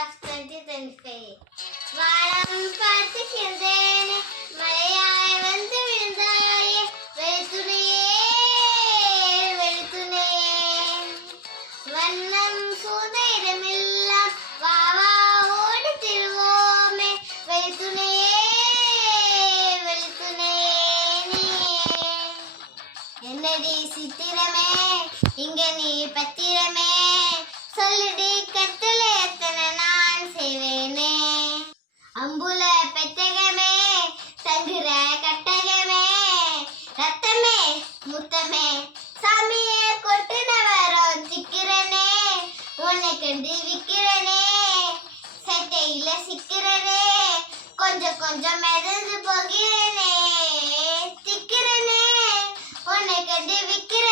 of 2025. வானம் பார்த்துக்கின்றேன் மழையாய் வந்து விழுந்தாயே வெளுத்துணையே வெளுத்துணையே வண்ணம் சூத இடமெல்லாம் வா வா ஓடி திருவோமே வெளுத்துணையே வெளுத்துணையே என்னடி சித்திரமே இங்க நீ பத்திரமே சொல்லுடி கட்டளை எத்தனை நான் செய்வேனே அம்புல பெட்டகமே தங்குற கட்டகமே ரத்தமே முத்தமே சாமியே கொட்டுனவரம் சிக்கிறனே உன்னை கண்டு விக்கிறனே சட்டையில சிக்கிறனே கொஞ்சம் கொஞ்சம் மிதந்து போகிறனே திக்கிறனே உன்னை கண்டு விக்கிற